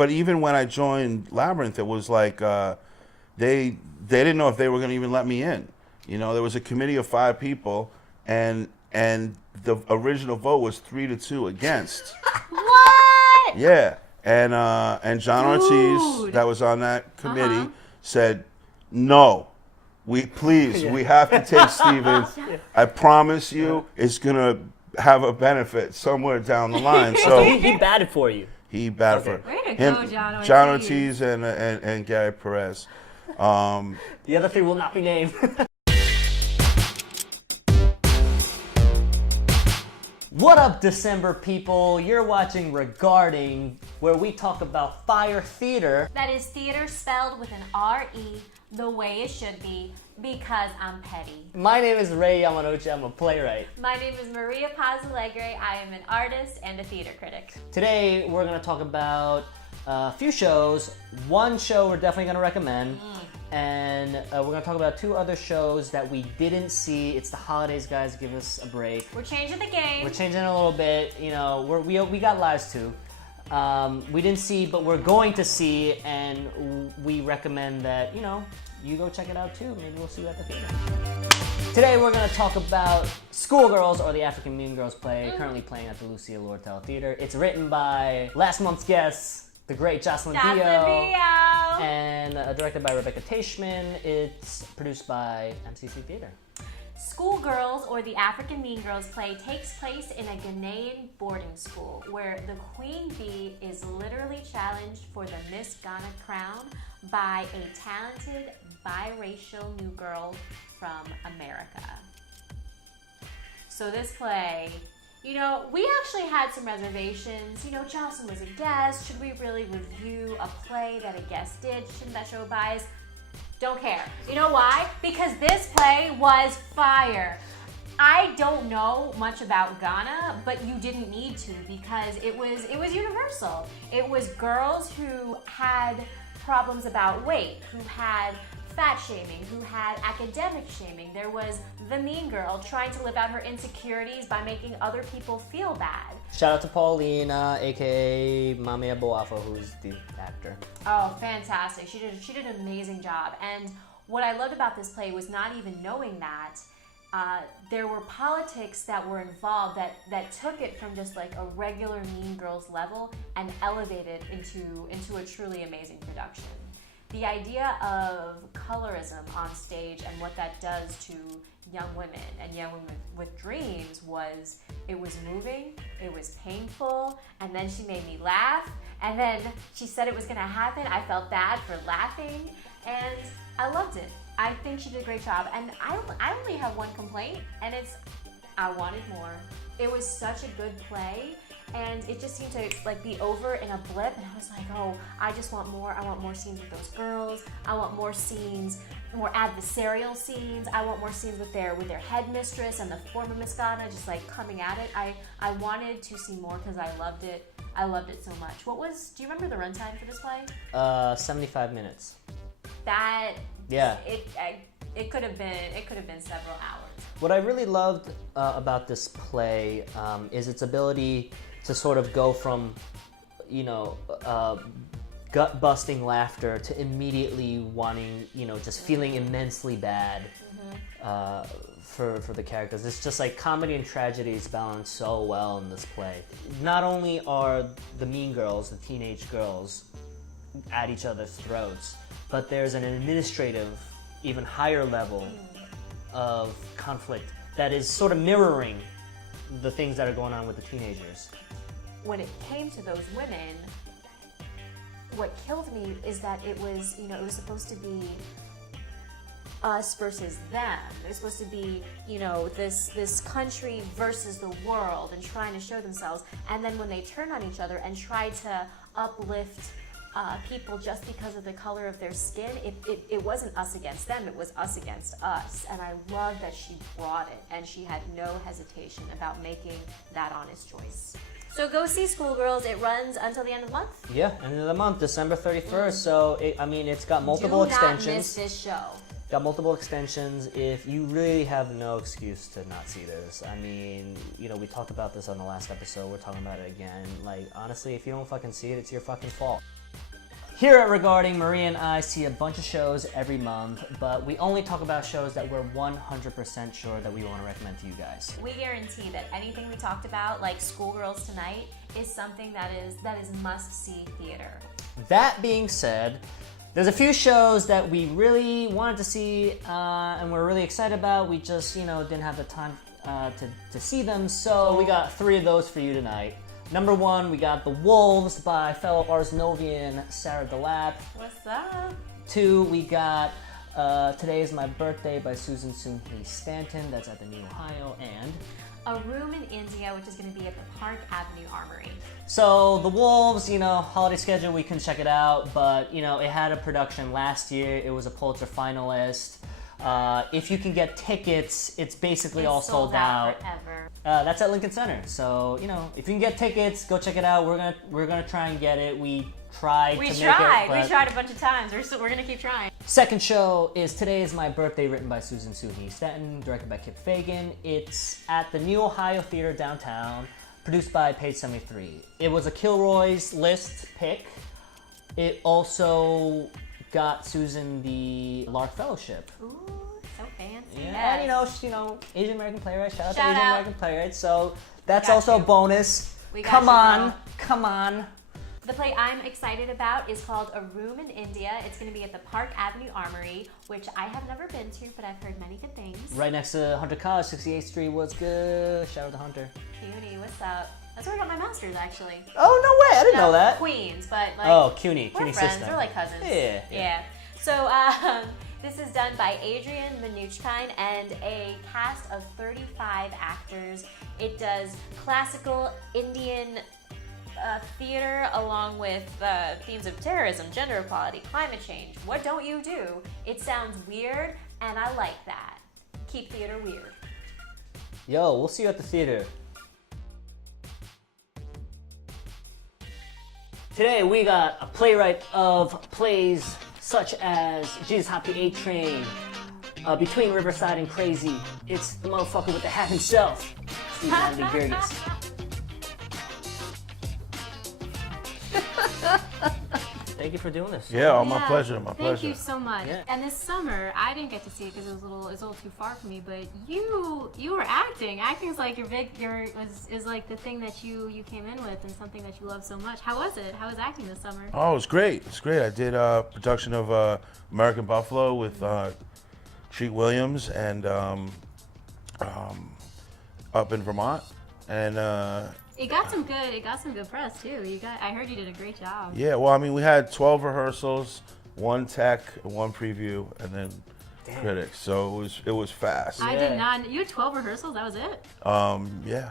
but even when I joined Labyrinth, it was like they didn't know if they were going to even let me in. You know, there was a committee of 5 people, and the original vote was 3-2 against. What? Yeah, and John Ortiz, that was on that committee, said, "No, we have to take Stevens. I promise you, it's gonna have a benefit somewhere down the line." So he batted for you. He batted for Way to him, go, John Ortiz. John Ortiz and Gary Perez. The other 3 will not be named. What up, December people? You're watching Regarding, where we talk about fire theater. That is theater spelled with an R-E, the way it should be, because I'm petty. My name is Ray Yamanochi. I'm a playwright. My name is Maria Paz Alegre. I am an artist and a theater critic. Today, we're going to talk about a few shows. One show we're definitely going to recommend. And we're going to talk about 2 other shows that we didn't see. It's the holidays, guys. Give us a break. We're changing the game. We're changing it a little bit. You know, we got lives too. We didn't see, but we're going to see, and we recommend that, you know, you go check it out too. Maybe we'll see you at the theater. Today we're going to talk about Schoolgirls, or the African Mean Girls play, currently playing at the Lucille Lortel Theater. It's written by last month's guest, the great Jocelyn Dio, and directed by Rebecca Teichman. It's produced by MCC Theater. Schoolgirls, or the African Mean Girls play, takes place in a Ghanaian boarding school where the queen bee is literally challenged for the Miss Ghana crown by a talented biracial new girl from America. So this play, you know, we actually had some reservations. You know, Jocelyn was a guest. Should we really review a play that a guest did? Shouldn't that show bias? Don't care. You know why? Because this play was fire. I don't know much about Ghana, but you didn't need to, because it was universal. It was girls who had problems about weight, who had fat shaming, who had academic shaming. There was the mean girl trying to live out her insecurities by making other people feel bad. Shout out to Paulina, aka Mamia Boafo, who's the actor. Oh, fantastic. She did an amazing job. And what I loved about this play was not even knowing that there were politics that were involved that took it from just like a regular Mean Girls level and elevated into a truly amazing production. The idea of colorism on stage and what that does to young women and young women with dreams was moving, it was painful, and then she made me laugh, and then she said it was gonna happen. I felt bad for laughing, and I loved it. I think she did a great job, and I only have one complaint, and it's I wanted more. It was such a good play, and it just seemed to like be over in a blip, and I was like, oh, I just want more. I want more scenes with those girls. I want more scenes, more adversarial scenes. I want more scenes with their headmistress and the former Miss Ghana just like coming at it. I wanted to see more because I loved it. I loved it so much. Do you remember the runtime for this play? 75 minutes. It could have been several hours. What I really loved about this play is its ability to sort of go from, you know, gut-busting laughter to immediately wanting, you know, just feeling immensely bad for the characters. It's just like comedy and tragedy is balanced so well in this play. Not only are the mean girls, the teenage girls, at each other's throats, but there's an administrative, even higher level of conflict that is sort of mirroring the things that are going on with the teenagers. When it came to those women, what killed me is that it was supposed to be us versus them. They're supposed to be, you know, this country versus the world and trying to show themselves. And then when they turn on each other and try to uplift people just because of the color of their skin, it wasn't us against them, it was us against us. And I love that she brought it, and she had no hesitation about making that honest choice. So go see Schoolgirls. It runs until the end of the month? Yeah, end of the month, December 31st. So, it's got multiple extensions. Do not miss this show. Got multiple extensions. If you really have no excuse to not see this, I mean, you know, we talked about this on the last episode. We're talking about it again. Like, honestly, if you don't fucking see it, it's your fucking fault. Here at Regarding, Maria and I see a bunch of shows every month, but we only talk about shows that we're 100% sure that we want to recommend to you guys. We guarantee that anything we talked about, like Schoolgirls Tonight, is something that is must-see theater. That being said, there's a few shows that we really wanted to see and we're really excited about. We just, didn't have the time to see them, so we got 3 of those for you tonight. Number 1, we got The Wolves by fellow Ars Novian Sarah DeLapp. What's up? 2, we got Today Is My Birthday by Suzan Stanton. That's at the New Ohio. And A Room in India, which is going to be at the Park Avenue Armory. so The Wolves, holiday schedule, we couldn't check it out, but it had a production last year. It was a Pulitzer finalist. If you can get tickets, it's basically all sold out. Forever. That's at Lincoln Center. So if you can get tickets, go check it out. We're gonna try and get it. We tried. We to tried. Make it, We tried a bunch of times. We're gonna keep trying. Second show is Today Is My Birthday, written by Suzan Stanton, directed by Kip Fagan. It's at the New Ohio Theater downtown, produced by Page 73. It was a Kilroy's List pick. It also got Suzan the Lark Fellowship. Ooh, so fancy. Yeah, Yes. and Asian American playwright. Shout out to Shout Asian out. American playwrights. So that's Got also you. a bonus. We got Come you, on, girl. come on. The play I'm excited about is called A Room in India. It's going to be at the Park Avenue Armory, which I have never been to, but I've heard many good things. Right next to Hunter College, 68th Street. What's good? Shout out to Hunter. CUNY, what's up? That's where I got my master's, actually. Oh no way! I didn't know that. Queens, but like Oh, CUNY, we're CUNY friends. sister. We're like cousins. Yeah. So this is done by Adrian Minuchkine and a cast of 35 actors. It does classical Indian theater along with themes of terrorism, gender equality, climate change. What don't you do? It sounds weird, and I like that. Keep theater weird. Yo, we'll see you at the theater. Today we got a playwright of plays such as Jesus Hopped the A Train, Between Riverside and Crazy. It's the motherfucker with the hat himself, Adly Guirgis. Thank you for doing this. Yeah, my pleasure. My Thank pleasure. you so much. Yeah. And this summer, I didn't get to see it because it was a little too far for me. But you were acting. Acting is like is like the thing that you came in with and something that you love so much. How was it? How was acting this summer? Oh, it was great. It's great. I did a production of American Buffalo with Treat Williams and up in Vermont, and It got some good press too. I heard you did a great job. yeah. Well, I mean, we had 12 rehearsals, 1 tech, 1 preview, and then critics. So it was fast. I did not. You had 12 rehearsals. That was it. Yeah.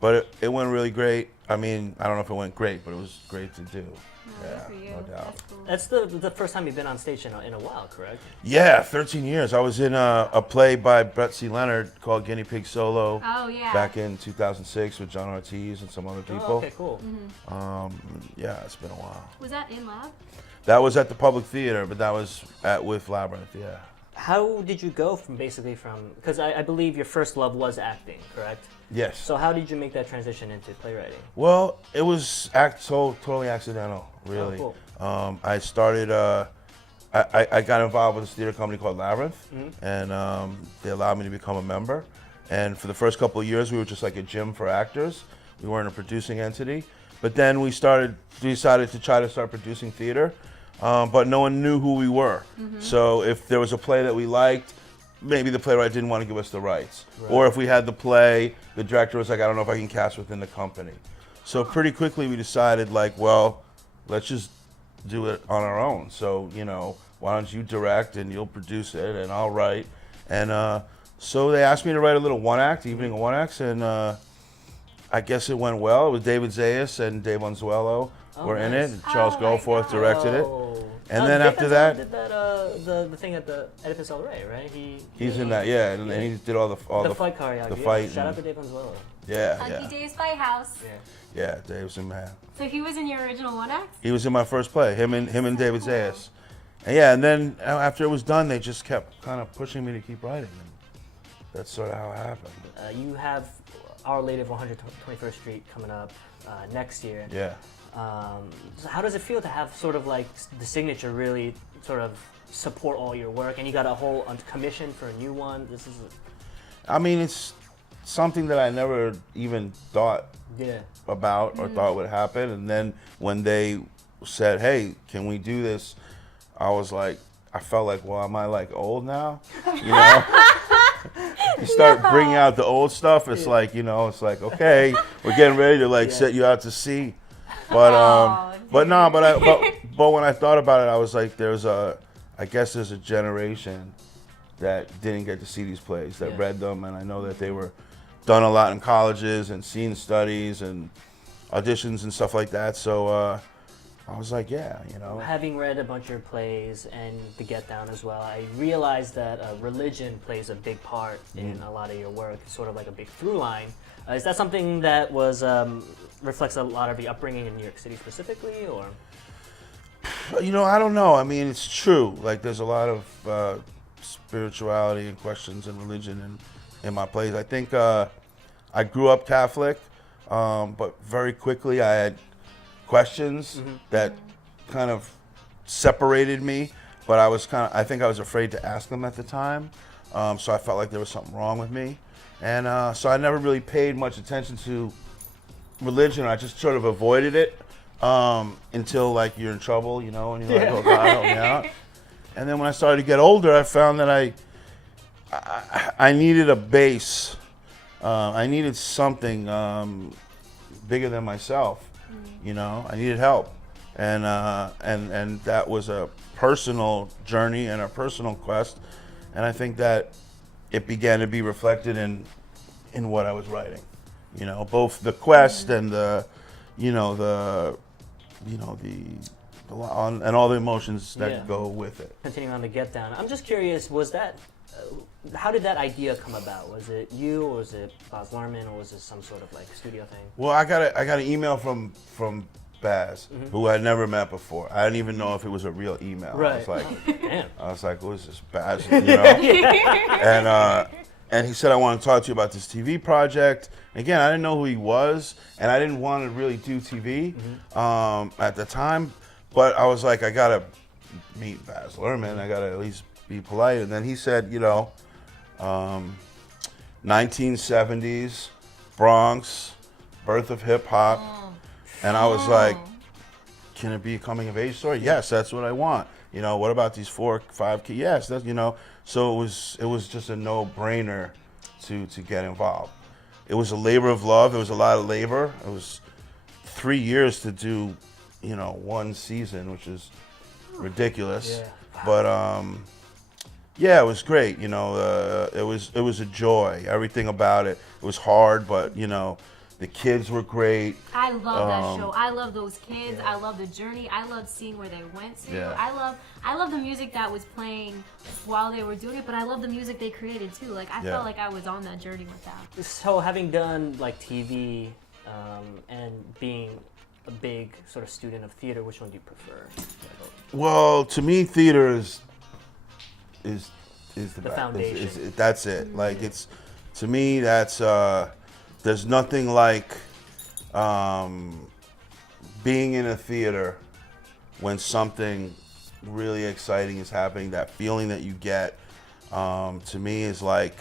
But it went really great. I mean, I don't know if it went great, but it was great to do. Good for you. no doubt. That's cool. That's the first time you've been on stage in a while, correct? Yeah, 13 years. I was in a play by Brett C. Leonard called Guinea Pig Solo. Oh yeah. Back in 2006 with John Ortiz and some other people. Oh, okay, cool. Yeah, it's been a while. Was that in lab? That was at the Public Theater, but that was with Labyrinth, yeah. How did you go because I believe your first love was acting, correct? Yes. So how did you make that transition into playwriting? Well, it was totally accidental, really. Oh, cool. I started, I got involved with this theater company called Labyrinth, and they allowed me to become a member. And for the first couple of years, we were just like a gym for actors. We weren't a producing entity. But then we decided to try to start producing theater, but no one knew who we were. So if there was a play that we liked, maybe the playwright didn't want to give us the rights. Right. Or if we had the play, the director was like, I don't know if I can cast within the company. So pretty quickly we decided, like, well, let's just do it on our own. So, why don't you direct and you'll produce it and I'll write. And so they asked me to write a little evening of one acts, and I guess it went well. It was David Zayas and Dave Onzuelo were in it. nice. And Charles Oh my Goforth God. directed it. And then Dave after Enzo that, did that the thing at the Oedipus El Rey, right? he's in that, yeah, and he did all the fight choreography. the fight. Shout out and- to Dave Onzuelo. yeah, Dave's Fight House. yeah. Dave's in that. So he was in your original one act? He was in my first play. Him and David Zayas. And then after it was done, they just kept kind of pushing me to keep writing. And that's sort of how it happened. You have Our Lady of 121st Street coming up next year. Yeah. So how does it feel to have sort of like the signature really sort of support all your work, and you got a whole commission for a new one? This is. I mean, it's something that I never even thought about or thought would happen. And then when they said, "Hey, can we do this?" I was like, I felt like, well, am I like old now? You know, you start bringing out the old stuff. It's like, you know, it's like, okay, we're getting ready to like set you out to sea. But when I thought about it, I was like, I guess there's a generation that didn't get to see these plays, that read them, and I know that they were done a lot in colleges and scene studies and auditions and stuff like that. So I was like, yeah, you know. Having read a bunch of your plays and The Get Down as well, I realized that religion plays a big part in a lot of your work. It's sort of like a big through line. Is that something that was reflects a lot of your upbringing in New York City specifically, or? You know, I don't know. I mean, it's true. Like, there's a lot of spirituality and questions and religion in my plays. I think I grew up Catholic, but very quickly I had questions that kind of separated me, but I think I was afraid to ask them at the time. So I felt like there was something wrong with me. And so I never really paid much attention to religion. I just sort of avoided it until like you're in trouble, you know, and you're like, oh God, help me out. And then when I started to get older, I found that I needed a base. I needed something bigger than myself. You know, I needed help, and that was a personal journey and a personal quest, and I think that it began to be reflected in what I was writing. You know, both the quest and and all the emotions that go with it. Continuing on The Get Down, I'm just curious, was that how did that idea come about? Was it you, or was it Baz Luhrmann, or was it some sort of like studio thing? Well, I got an email from Baz, who I'd never met before. I didn't even know if it was a real email. Right. I was like, Damn. Who is this Baz? You know? And he said, I want to talk to you about this TV project. Again, I didn't know who he was, and I didn't want to really do TV at the time. But I was like, I gotta meet Baz Luhrmann. I gotta at least be polite. And then he said, you know, 1970s, Bronx, birth of hip hop. And I was like, can it be a coming of age story? Yes, that's what I want. You know, what about these 4 or 5 kids? Yes, that's, you know. So it was just a no-brainer to get involved. It was a labor of love. It was a lot of labor. It was 3 years to do, you know, 1 season, which is ridiculous. Yeah. But yeah, it was great. You know, it was a joy. Everything about it. It was hard, but you know, the kids were great. I love that show. I love those kids. I love the journey. I love seeing where they went to. Yeah. I love the music that was playing while they were doing it, but I love the music they created too. Like I felt like I was on that journey with that. So having done like TV and being a big sort of student of theater, which one do you prefer? Well, to me, theater is the best. Foundation. That's it. Like it's, to me, that's there's nothing like being in a theater when something really exciting is happening. That feeling that you get, to me, is like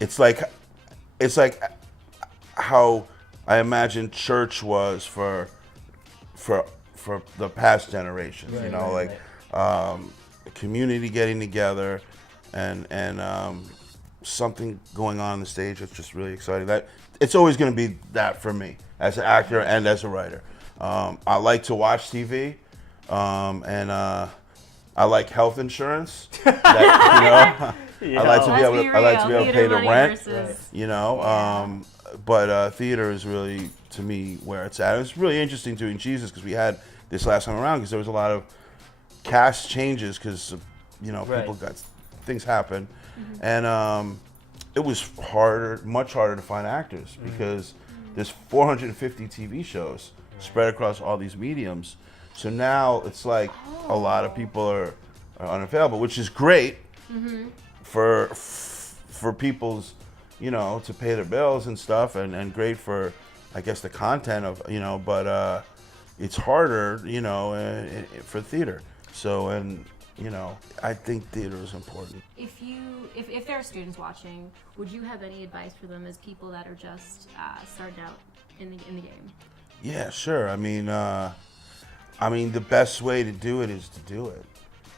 it's like how I imagine church was for the past generations. Right, you know, right, the community getting together and something going on the stage that's just really exciting. That it's always going to be that for me as an actor and as a writer. I like to watch TV, and I like health insurance. That, you know, I like to be able to pay the rent. Versus... You know, but theater is really, to me, where it's at. It was really interesting doing Jesus because we had this last time around because there was a lot of cast changes because you know people got things happen, and it was much harder to find actors because there's 450 TV shows spread across all these mediums. So now it's like a lot of people are unavailable, which is great for people's, you know, to pay their bills and stuff, and great for, I guess, the content of, you know, but it's harder, for theater. So, and I think theater is important. If there are students watching, would you have any advice for them as people that are just starting out in the game? Yeah, sure. I mean, the best way to do it is to do it,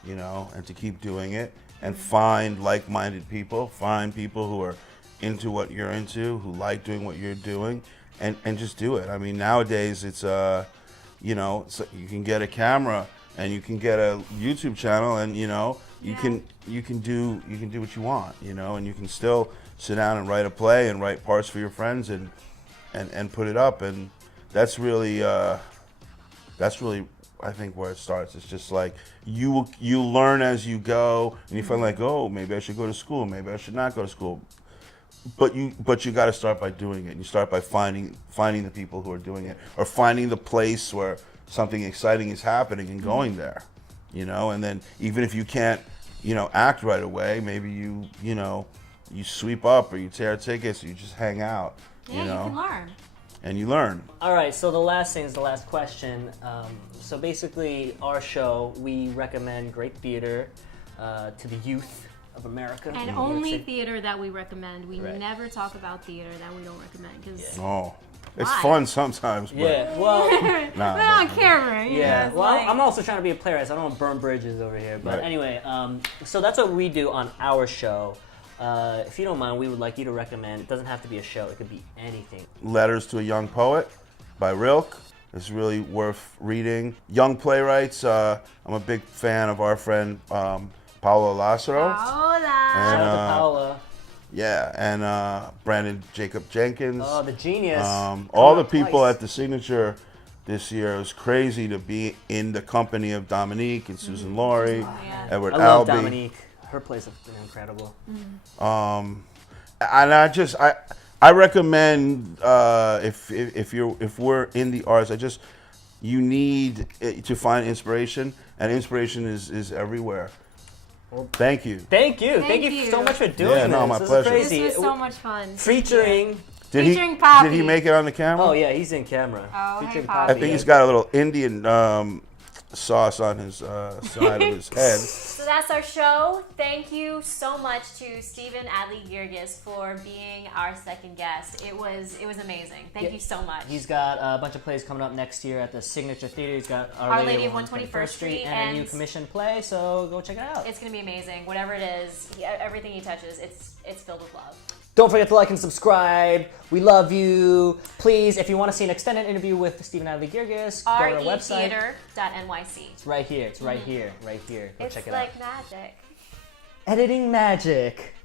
and to keep doing it, and find like-minded people, find people who are into what you're into, who like doing what you're doing, and just do it. I mean, nowadays it's so you can get a camera and you can get a YouTube channel, and you can do what you want, and you can still sit down and write a play and write parts for your friends and put it up, and that's really I think where it starts. It's just like you learn as you go, and you find like, oh, maybe I should go to school, maybe I should not go to school. But you got to start by doing it. And you start by finding the people who are doing it, or finding the place where something exciting is happening and going there, And then even if you can't, act right away, maybe you sweep up, or you tear tickets, or you just hang out. Yeah, you can learn. And you learn. All right, so the last thing is the last question. So basically, our show, we recommend great theater to the youth of America. And only theater that we recommend. We never talk about theater that we don't recommend. It's fun sometimes. But Yeah, well, but on camera. yeah. Well, like, I'm also trying to be a playwright, so I don't want to burn bridges over here. But Right. anyway, so that's what we do on our show. If you don't mind, we would like you to recommend. It doesn't have to be a show. It could be anything. Letters to a Young Poet by Rilke is really worth reading. Young playwrights. I'm a big fan of our friend Paola Lázaro. Paola. Shout out to Paola. Yeah, and Branden Jacobs-Jenkins. Oh, the genius. All the people Twice. at the Signature this year. It was crazy to be in the company of Dominique and Suzan Laurie, Edward I love Albee. Dominique. Her plays have been incredible. And I recommend if we're in the arts, you need to find inspiration, and inspiration is everywhere. Well, thank you. Thank you. Thank Thank you you. so much for doing Yeah, this. no, my This pleasure. is crazy. This was so much fun. Featuring. Featuring Poppy. Did he make it on the camera? Oh yeah, he's in camera. Oh, hey, Featuring Poppy. I think he's got a little Indian sauce on his side of his head. So that's our show. Thank you so much to Stephen Adly Guirgis for being our second guest. It was amazing. Thank you so much. He's got a bunch of plays coming up next year at the Signature Theater. He's got Our Lady of 121st Street and a new commissioned play. So go check it out. It's gonna be amazing. Whatever it is, everything he touches, it's filled with love. Don't forget to like and subscribe. We love you. Please, if you want to see an extended interview with Stephen Adly Guirgis, go to our website. retheater.nyc. It's right here. It's right here. Right here. Go It's check it like out. magic. Editing magic.